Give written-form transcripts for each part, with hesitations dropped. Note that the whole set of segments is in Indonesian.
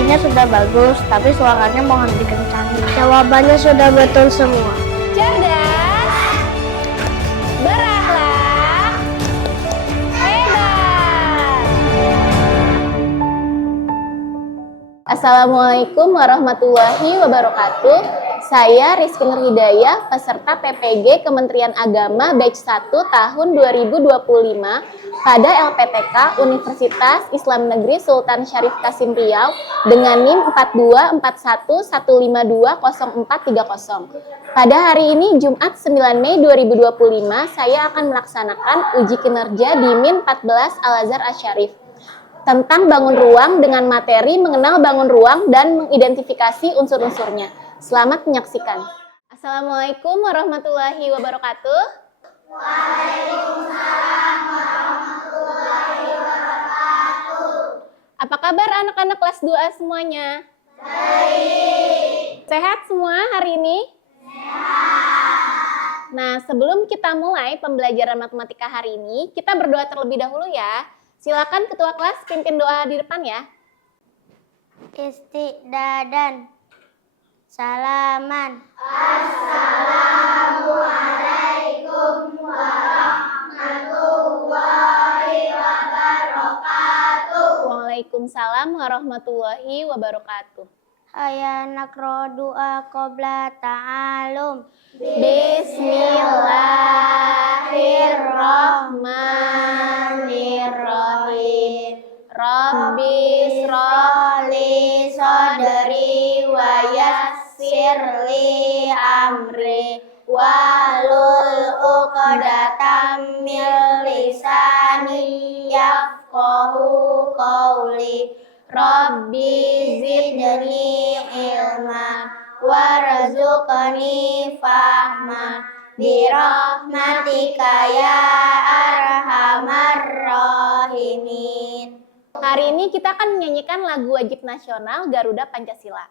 Presentasinya sudah bagus, tapi suaranya mohon dikencangin. Jawabannya sudah betul semua. Cerdas, berakhlak, hebat. Assalamualaikum warahmatullahi wabarakatuh. Saya Rizky Nurhidayah, peserta PPG Kementerian Agama Batch 1 tahun 2025 pada LPTK Universitas Islam Negeri Sultan Syarif Kasim Riau dengan NIM 4241152040. Pada hari ini Jumat 9 Mei 2025, saya akan melaksanakan uji kinerja di MIN 14 Al-Azhar Asy-Syarif tentang bangun ruang dengan materi mengenal bangun ruang dan mengidentifikasi unsur-unsurnya. Selamat menyaksikan. Assalamualaikum warahmatullahi wabarakatuh. Waalaikumsalam warahmatullahi wabarakatuh. Apa kabar anak-anak kelas 2 semuanya? Baik. Sehat semua hari ini? Sehat. Nah, sebelum kita mulai pembelajaran matematika hari ini, kita berdoa terlebih dahulu ya. Silakan ketua kelas pimpin doa di depan ya. Istiqdadan. Salaman. Assalamualaikum warahmatullahi wabarakatuh. Waalaikumsalam warahmatullahi wabarakatuh. Hayya naqra doa qabla ta'alum. Bismillahirrahmanirrahim. Rabbi shrahli sadri wa yassirli amri wahlul 'uqdatam min lisani yafqahu qawli. Rabbi zidni ilma warzuqni fahma birahmatika ya arhamar rahimin. Hari ini kita akan menyanyikan lagu wajib nasional Garuda Pancasila.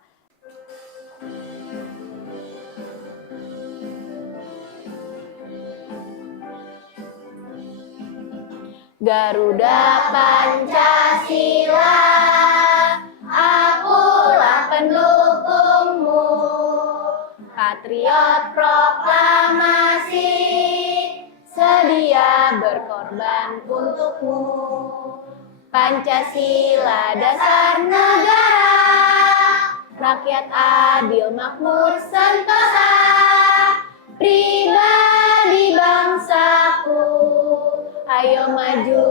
Garuda Pancasila, akulah pendukungmu, patriot proklamasi, sedia berkorban untukmu. Pancasila dasar negara, rakyat adil makmur sentosa, pribadi bangsaku. Ayo maju,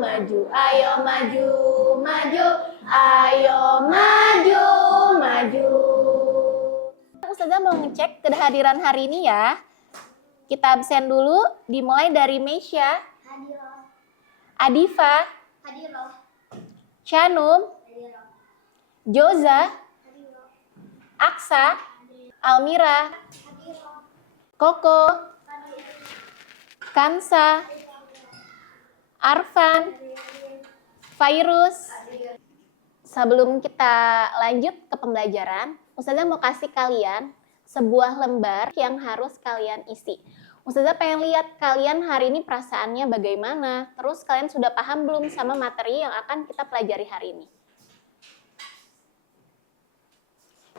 maju, ayo maju, maju, ayo maju, maju. Ustazah mau ngecek kehadiran hari ini ya. Kita absen dulu, dimulai dari Meisya, Adifa, Shanum, Joza, Aksa, Almira, Koko, Kansa, Arfan, Fairuz. Sebelum kita lanjut ke pembelajaran, Ustazah mau kasih kalian sebuah lembar yang harus kalian isi. Ustazah pengen lihat kalian hari ini perasaannya bagaimana, terus kalian sudah paham belum sama materi yang akan kita pelajari hari ini.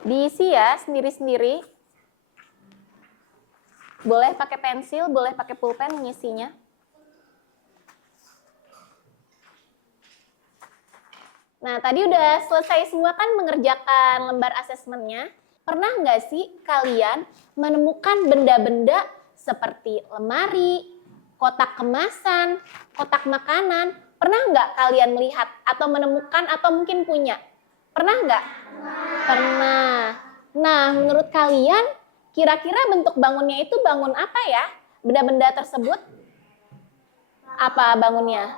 Diisi ya sendiri-sendiri. Boleh pakai pensil, boleh pakai pulpen mengisinya. Nah, tadi udah selesai semua kan mengerjakan lembar asesmennya. Pernah nggak sih kalian menemukan benda-benda seperti lemari, kotak kemasan, kotak makanan? Pernah nggak kalian melihat atau menemukan atau mungkin punya? Pernah nggak? Pernah. Nah, menurut kalian kira-kira bentuk bangunnya itu bangun apa ya? Benda-benda tersebut? Apa bangunnya?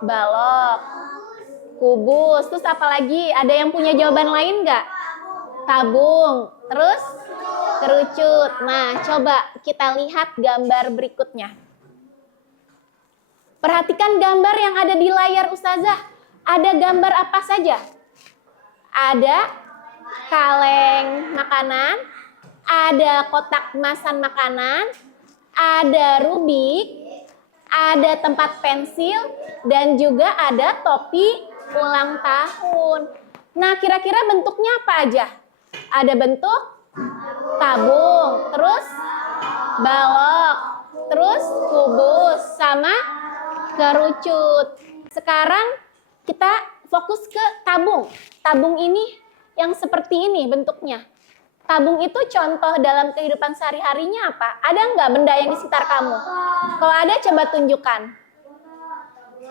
Balok, kubus, terus apa lagi? Ada yang punya jawaban lain nggak? Tabung, terus kerucut. Nah, coba kita lihat gambar berikutnya. Perhatikan gambar yang ada di layar Ustazah. Ada gambar apa saja? Ada kaleng makanan, ada kotak kemasan makanan, ada rubik, ada tempat pensil, dan juga ada topi ulang tahun. Nah, kira-kira bentuknya apa aja? Ada bentuk tabung, terus balok, terus kubus, sama kerucut. Sekarang kita fokus ke tabung. Tabung ini yang seperti ini bentuknya. Tabung itu contoh dalam kehidupan sehari-harinya apa? Ada nggak benda yang di sekitar kamu? Kalau ada, coba tunjukkan.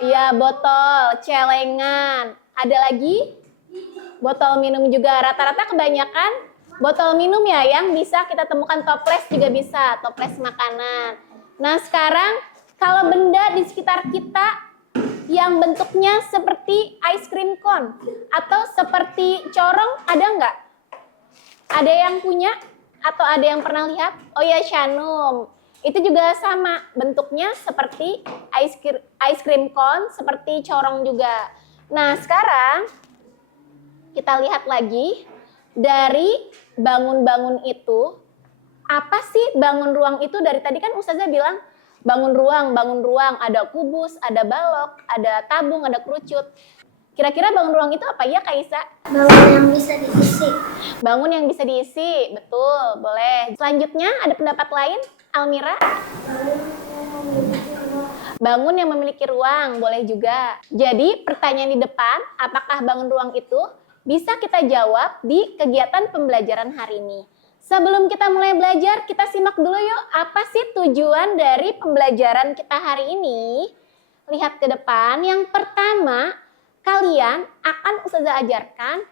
Iya, botol, celengan. Ada lagi? Botol minum juga. Rata-rata kebanyakan botol minum ya yang bisa kita temukan, toples juga bisa, toples makanan. Nah, sekarang kalau benda di sekitar kita yang bentuknya seperti ice cream cone atau seperti corong, ada nggak? Ada yang punya atau ada yang pernah lihat? Oh ya, Shanum. Itu juga sama, bentuknya seperti ice cream cone, seperti corong juga. Nah, sekarang kita lihat lagi dari bangun-bangun itu, apa sih bangun ruang itu? Dari tadi kan Ustazah bilang bangun ruang, ada kubus, ada balok, ada tabung, ada kerucut. Kira-kira bangun ruang itu apa ya, Kak Isa? Bangun yang bisa diisi. Bangun yang bisa diisi, betul, boleh. Selanjutnya ada pendapat lain, Almira? Bangun yang memiliki ruang, boleh juga. Jadi pertanyaan di depan, apakah bangun ruang itu bisa kita jawab di kegiatan pembelajaran hari ini. Sebelum kita mulai belajar, kita simak dulu yuk, apa sih tujuan dari pembelajaran kita hari ini? Lihat ke depan, yang pertama, kalian akan Ustazah ajarkan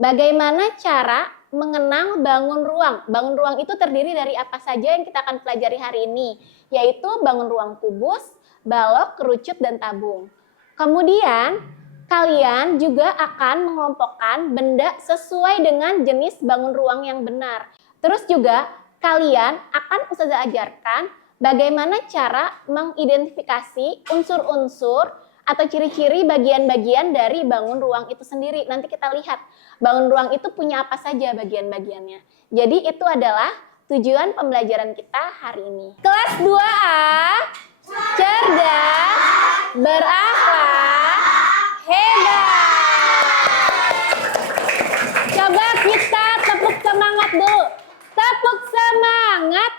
bagaimana cara mengenal bangun ruang. Bangun ruang itu terdiri dari apa saja yang kita akan pelajari hari ini, yaitu bangun ruang kubus, balok, kerucut, dan tabung. Kemudian, kalian juga akan mengelompokkan benda sesuai dengan jenis bangun ruang yang benar. Terus juga, kalian akan Ustazah ajarkan bagaimana cara mengidentifikasi unsur-unsur atau ciri-ciri bagian-bagian dari bangun ruang itu sendiri. Nanti kita lihat bangun ruang itu punya apa saja bagian-bagiannya. Jadi itu adalah tujuan pembelajaran kita hari ini. Kelas 2A, cerdas, berakhlak, hebat. Coba kita tepuk semangat dulu. Tepuk semangat.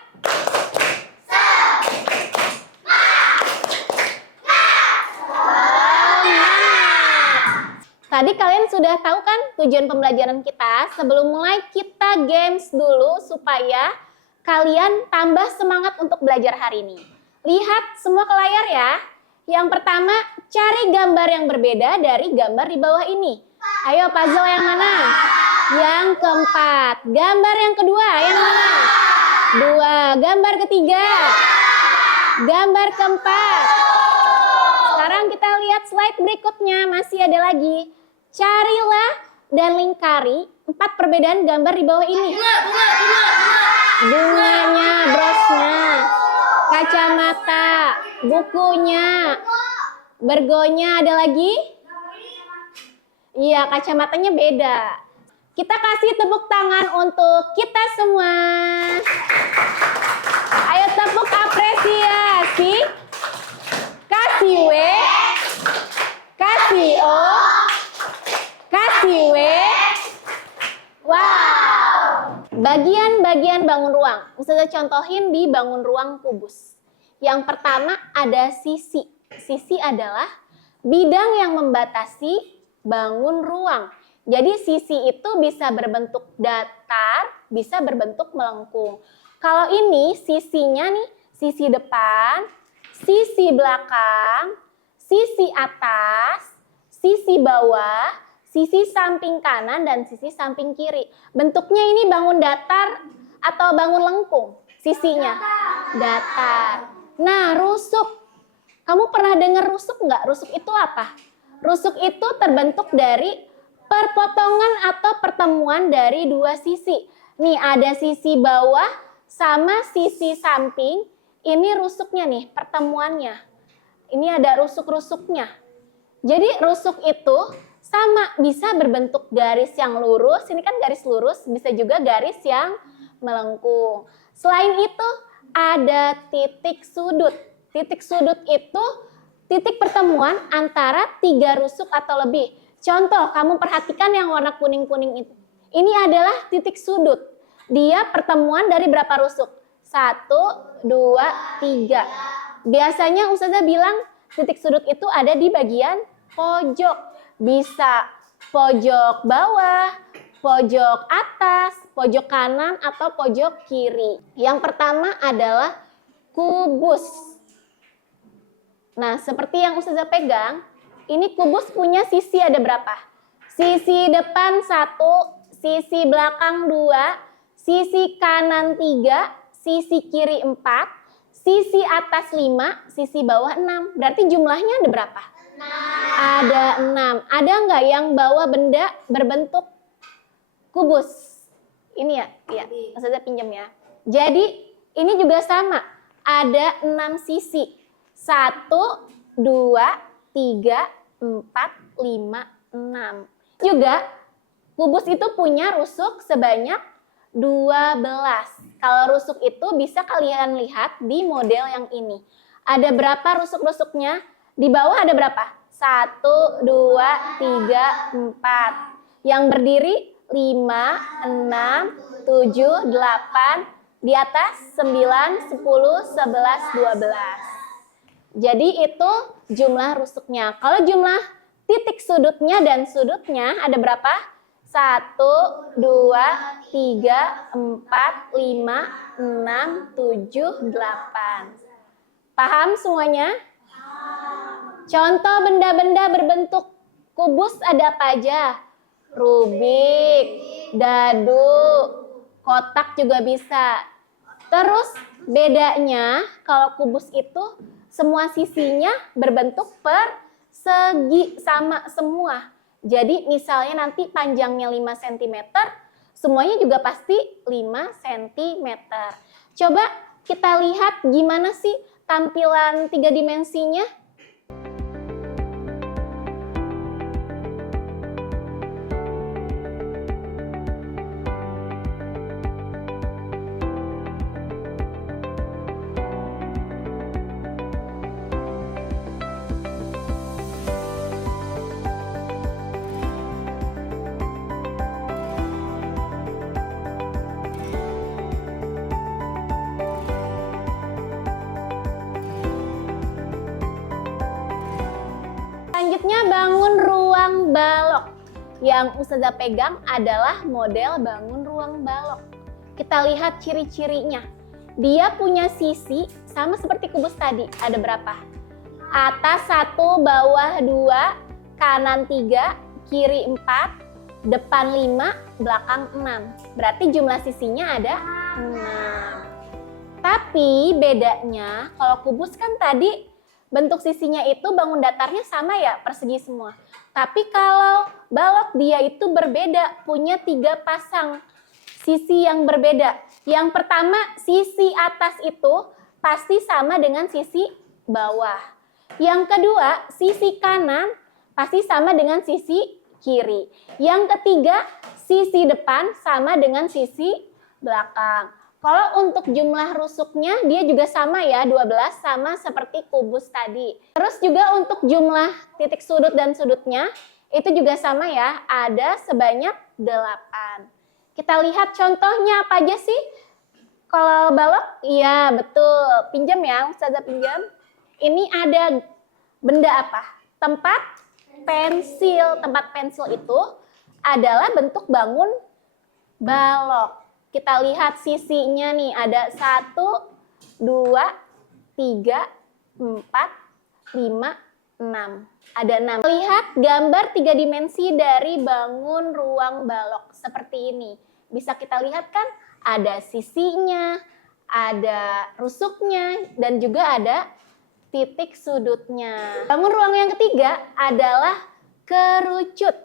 Tadi kalian sudah tahu kan tujuan pembelajaran kita? Sebelum mulai kita games dulu supaya kalian tambah semangat untuk belajar hari ini. Lihat semua ke layar ya. Yang pertama, cari gambar yang berbeda dari gambar di bawah ini. Ayo, puzzle yang mana? Yang keempat. Gambar yang kedua, yang mana? 2. Gambar ketiga. Gambar keempat. Sekarang kita lihat slide berikutnya, masih ada lagi. Carilah dan lingkari 4 perbedaan gambar di bawah ini. Bunganya, brosnya, kacamata, bukunya, bergonya, ada lagi? Iya, kacamatanya beda. Kita kasih tepuk tangan untuk kita semua. Ayo tepuk apresiasi. Kasih W, kasih O, kasih W. Wow. Bagian-bagian bangun ruang. Ustazah contohin di bangun ruang kubus. Yang pertama ada sisi. Sisi adalah bidang yang membatasi bangun ruang. Jadi sisi itu bisa berbentuk datar, bisa berbentuk melengkung. Kalau ini sisinya nih, sisi depan, sisi belakang, sisi atas, sisi bawah, sisi samping kanan, dan sisi samping kiri. Bentuknya ini bangun datar atau bangun lengkung? Sisinya datar. Nah, rusuk. Kamu pernah dengar rusuk nggak? Rusuk itu apa? Rusuk itu terbentuk dari perpotongan atau pertemuan dari 2 sisi. Nih, ada sisi bawah sama sisi samping. Ini rusuknya nih, pertemuannya. Ini ada rusuk-rusuknya. Jadi rusuk itu sama, bisa berbentuk garis yang lurus. Ini kan garis lurus, bisa juga garis yang melengkung. Selain itu ada titik sudut. Titik sudut itu titik pertemuan antara 3 rusuk atau lebih. Contoh, kamu perhatikan yang warna kuning-kuning itu. Ini adalah titik sudut. Dia pertemuan dari berapa rusuk? 1, 2, 3. Biasanya Ustazah bilang titik sudut itu ada di bagian pojok. Bisa pojok bawah, pojok atas, pojok kanan, atau pojok kiri. Yang pertama adalah kubus. Nah, seperti yang Ustazah pegang, ini kubus punya sisi ada berapa? Sisi depan 1, sisi belakang 2, sisi kanan 3, sisi kiri 4, sisi atas 5, sisi bawah 6. Berarti jumlahnya ada berapa? 6. Ada 6. Ada nggak yang bawa benda berbentuk kubus? Ini ya? Iya, Ustazah pinjam ya. Jadi, ini juga sama. Ada 6 sisi. 1, 2, 3, 4, 5, 6. Juga kubus itu punya rusuk sebanyak 12. Kalau rusuk itu bisa kalian lihat di model yang ini. Ada berapa rusuk-rusuknya? Di bawah ada berapa? 1, 2, 3, 4. Yang berdiri 5, 6, 7, 8. Di atas 9, 10, 11, 12. Jadi itu jumlah rusuknya. Kalau jumlah titik sudutnya dan sudutnya ada berapa? 1, 2, 3, 4, 5, 6, 7, 8. Paham semuanya? Contoh benda-benda berbentuk kubus ada apa aja? Rubik, dadu, kotak juga bisa. Terus bedanya kalau kubus itu semua sisinya berbentuk persegi, sama semua. Jadi misalnya nanti panjangnya 5 cm, semuanya juga pasti 5 cm. Coba kita lihat gimana sih tampilan 3 dimensinya. Selanjutnya bangun ruang balok. Yang Ustazah pegang adalah model bangun ruang balok. Kita lihat ciri-cirinya. Dia punya sisi sama seperti kubus tadi. Ada berapa? Atas 1, bawah 2, kanan 3, kiri 4, depan 5, belakang 6. Berarti jumlah sisinya ada 6. Tapi bedanya kalau kubus kan tadi bentuk sisinya itu bangun datarnya sama ya, persegi semua. Tapi kalau balok dia itu berbeda, punya 3 pasang sisi yang berbeda. Yang pertama, sisi atas itu pasti sama dengan sisi bawah. Yang kedua, sisi kanan pasti sama dengan sisi kiri. Yang ketiga, sisi depan sama dengan sisi belakang. Kalau untuk jumlah rusuknya dia juga sama ya, 12 sama seperti kubus tadi. Terus juga untuk jumlah titik sudut dan sudutnya itu juga sama ya, ada sebanyak 8. Kita lihat contohnya apa aja sih? Kalau balok, iya betul, pinjam ya, Ustazah pinjam. Ini ada benda apa? Tempat pensil. Tempat pensil itu adalah bentuk bangun balok. Kita lihat sisinya nih, ada 1, 2, 3, 4, 5, 6. Ada 6. Lihat gambar 3 dimensi dari bangun ruang balok seperti ini. Bisa kita lihat kan, ada sisinya, ada rusuknya, dan juga ada titik sudutnya. Bangun ruang yang ketiga adalah kerucut.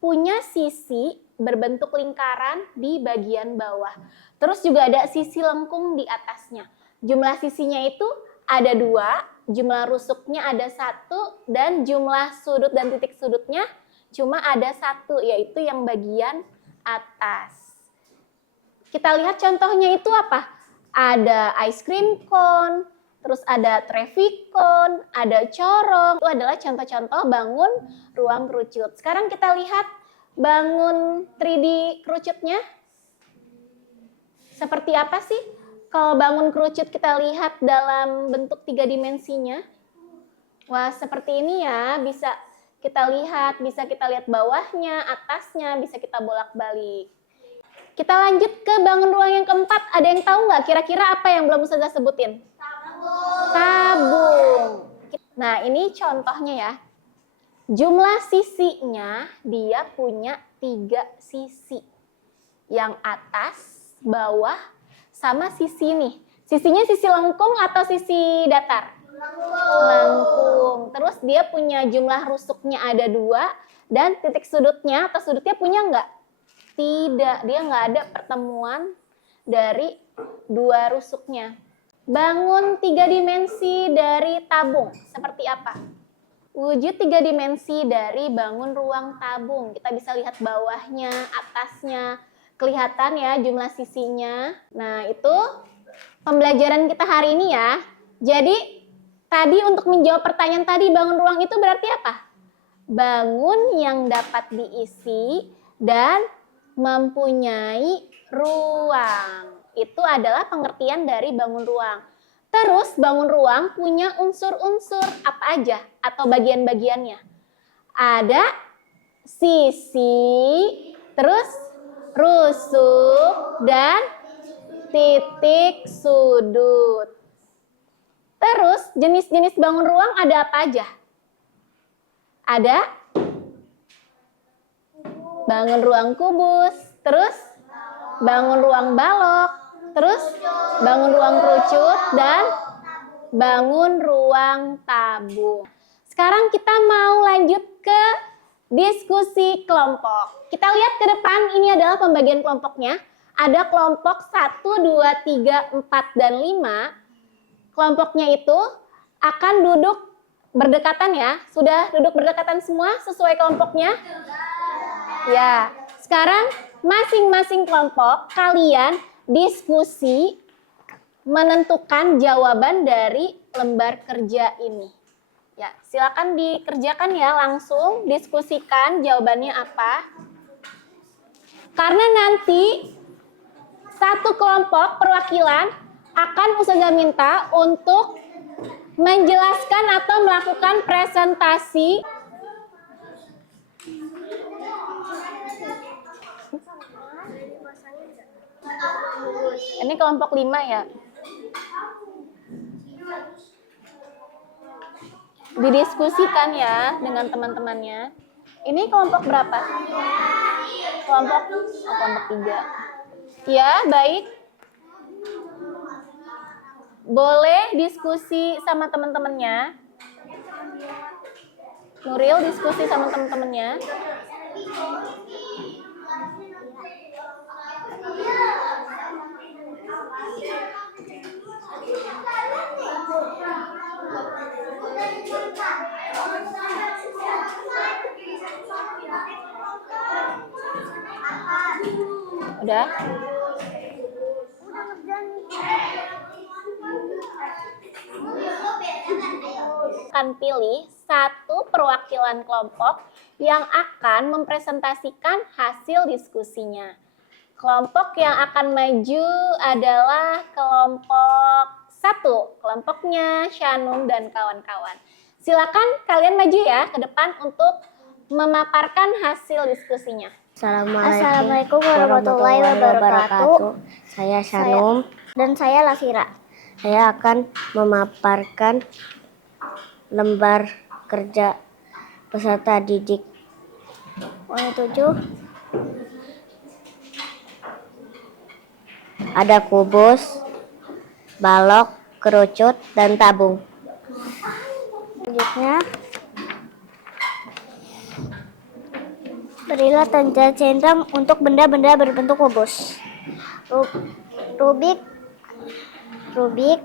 Punya sisi berbentuk lingkaran di bagian bawah. Terus juga ada sisi lengkung di atasnya. Jumlah sisinya itu ada 2, jumlah rusuknya ada 1, dan jumlah sudut dan titik sudutnya cuma ada 1, yaitu yang bagian atas. Kita lihat contohnya itu apa? Ada ice cream cone, terus ada trefikon, ada corong. Itu adalah contoh-contoh bangun ruang kerucut. Sekarang kita lihat bangun 3D kerucutnya. Seperti apa sih kalau bangun kerucut kita lihat dalam bentuk 3 dimensinya? Wah, seperti ini ya, bisa kita lihat bawahnya, atasnya, bisa kita bolak-balik. Kita lanjut ke bangun ruang yang keempat. Ada yang tahu nggak kira-kira apa yang belum Ustazah sebutin? Tabung. Nah, ini contohnya ya. Jumlah sisinya dia punya 3 sisi. Yang atas, bawah, sama sisi nih. Sisinya sisi lengkung atau sisi datar? Lengkung. Terus dia punya jumlah rusuknya ada 2 dan titik sudutnya atau sudutnya punya nggak? Tidak, dia nggak ada pertemuan dari 2 rusuknya. Bangun 3 dimensi dari tabung, seperti apa? Wujud 3 dimensi dari bangun ruang tabung. Kita bisa lihat bawahnya, atasnya, kelihatan ya jumlah sisinya. Nah, itu pembelajaran kita hari ini ya. Jadi, tadi untuk menjawab pertanyaan tadi, bangun ruang itu berarti apa? Bangun yang dapat diisi dan mempunyai ruang. Itu adalah pengertian dari bangun ruang. Terus bangun ruang punya unsur-unsur apa aja atau bagian-bagiannya. Ada sisi, terus rusuk, dan titik sudut. Terus jenis-jenis bangun ruang ada apa aja? Ada bangun ruang kubus, terus bangun ruang balok, terus bangun ruang kerucut, dan bangun ruang tabung. Sekarang kita mau lanjut ke diskusi kelompok. Kita lihat ke depan, ini adalah pembagian kelompoknya. Ada kelompok 1, 2, 3, 4, dan 5. Kelompoknya itu akan duduk berdekatan ya. Sudah duduk berdekatan semua sesuai kelompoknya? Ya, sekarang masing-masing kelompok kalian diskusi menentukan jawaban dari lembar kerja ini. Ya, silakan dikerjakan ya, langsung diskusikan jawabannya apa. Karena nanti satu kelompok perwakilan akan Ustazah minta untuk menjelaskan atau melakukan presentasi. Ini kelompok 5 ya. Didiskusikan ya dengan teman-temannya. Ini kelompok berapa? Kelompok 3. Ya, baik. Boleh diskusi sama teman-temannya. Nuril diskusi sama teman-temannya. Udah? Akan pilih satu perwakilan kelompok yang akan mempresentasikan hasil diskusinya. Kelompok yang akan maju adalah kelompok 1. Kelompoknya Shanum dan kawan-kawan. Silakan kalian maju ya ke depan untuk memaparkan hasil diskusinya. Assalamualaikum warahmatullahi wabarakatuh. Saya Shanum Dan saya Lasira. Saya akan memaparkan lembar kerja peserta didik. Warna 7. Ada kubus, balok, kerucut, dan tabung. Selanjutnya, berilah tanda centang untuk benda-benda berbentuk kubus. Rubik,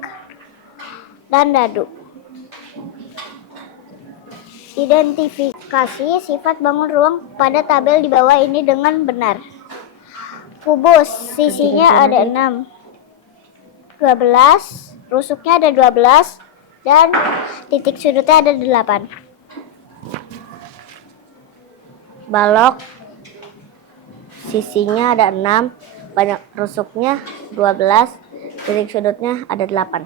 dan dadu. Identifikasi sifat bangun ruang pada tabel di bawah ini dengan benar. Kubus, sisinya ada 6, 12, rusuknya ada 12 dan titik sudutnya ada 8. Balok sisinya ada 6, banyak rusuknya 12, titik sudutnya ada 8.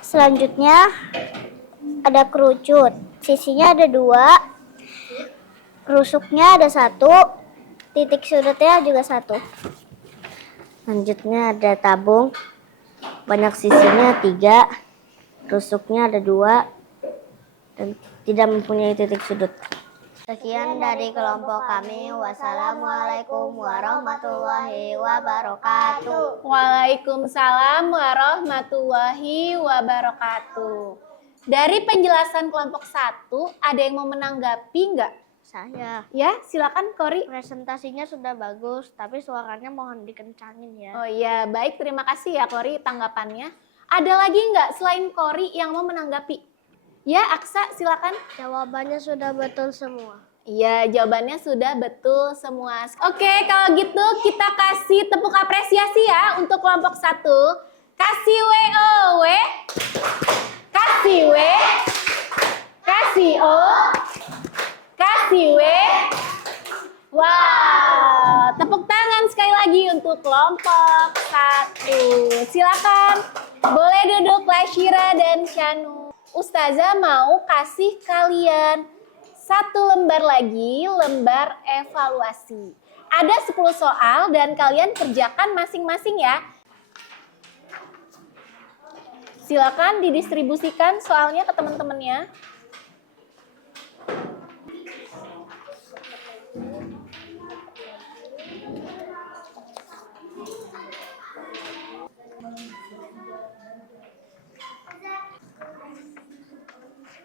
Selanjutnya ada kerucut. Sisinya ada 2, rusuknya ada 1, titik sudutnya juga 1. Selanjutnya ada tabung, banyak sisinya 3, rusuknya ada 2, dan tidak mempunyai titik sudut. Sekian dari kelompok kami. Wassalamualaikum warahmatullahi wabarakatuh. Waalaikumsalam warahmatullahi wabarakatuh. Dari penjelasan kelompok 1, ada yang mau menanggapi nggak? Saya. Ya, silakan Kori. Presentasinya sudah bagus, tapi suaranya mohon dikencangin ya. Oh iya, baik, terima kasih ya Kori tanggapannya. Ada lagi nggak selain Kori yang mau menanggapi? Ya, Aksa silakan. Jawabannya sudah betul semua. Iya, jawabannya sudah betul semua. Oke, kalau gitu kita kasih tepuk apresiasi ya untuk kelompok 1. Kasih WOW. Kasih W. Kasih O. Kasih W. Wow, tepuk tangan sekali lagi untuk kelompok 1. Silakan, boleh duduk Lashira dan Shanu. Ustazah mau kasih kalian 1 lembar lagi, lembar evaluasi. Ada 10 soal dan kalian kerjakan masing-masing ya. Silakan didistribusikan soalnya ke teman-temannya.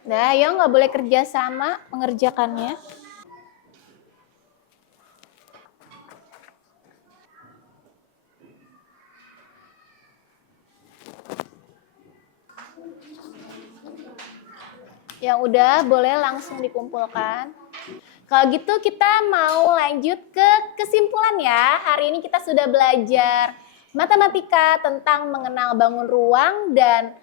Nah, ya nggak boleh kerja sama mengerjakannya. Yang udah boleh langsung dikumpulkan. Kalau gitu kita mau lanjut ke kesimpulan ya. Hari ini kita sudah belajar matematika tentang mengenal bangun ruang dan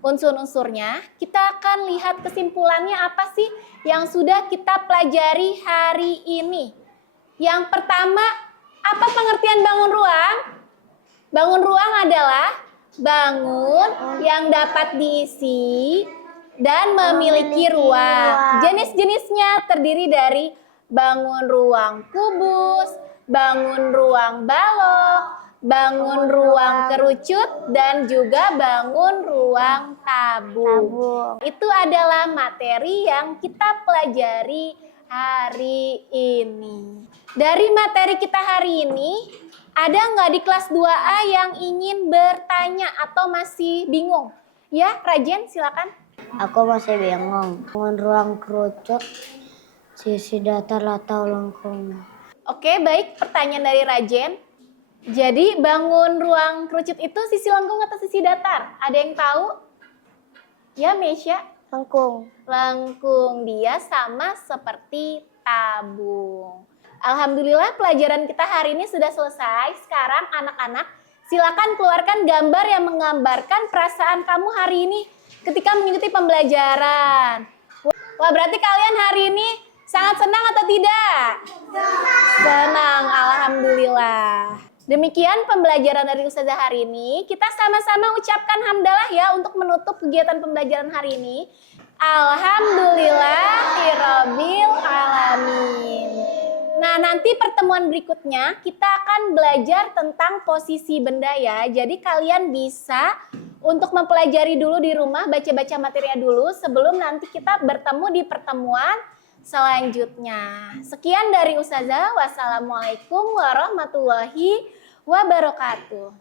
unsur-unsurnya. Kita akan lihat kesimpulannya apa sih yang sudah kita pelajari hari ini. Yang pertama, apa pengertian bangun ruang? Bangun ruang adalah bangun yang dapat diisi dan memiliki ruang. Jenis-jenisnya terdiri dari bangun ruang kubus, bangun ruang balok, bangun ruang kerucut, dan juga bangun ruang tabung. Itu adalah materi yang kita pelajari hari ini. Dari materi kita hari ini, ada nggak di kelas 2A yang ingin bertanya atau masih bingung? Ya, Rajen silakan. Aku masih bingung. Bangun ruang kerucut, sisi datar atau lengkung. Oke, baik. Pertanyaan dari Rajen. Jadi bangun ruang kerucut itu sisi lengkung atau sisi datar? Ada yang tahu? Ya, Mesya? Lengkung. Lengkung, dia sama seperti tabung. Alhamdulillah pelajaran kita hari ini sudah selesai. Sekarang anak-anak silakan keluarkan gambar yang menggambarkan perasaan kamu hari ini ketika mengikuti pembelajaran. Wah, berarti kalian hari ini sangat senang atau tidak? Senang, alhamdulillah. Demikian pembelajaran dari Ustazah hari ini. Kita sama-sama ucapkan hamdalah ya untuk menutup kegiatan pembelajaran hari ini. Alhamdulillahirabbil alamin. Nah, nanti pertemuan berikutnya kita akan belajar tentang posisi benda ya. Jadi kalian bisa untuk mempelajari dulu di rumah, baca-baca materinya dulu sebelum nanti kita bertemu di pertemuan selanjutnya. Sekian dari Ustazah. Wassalamualaikum warahmatullahi wabarakatuh.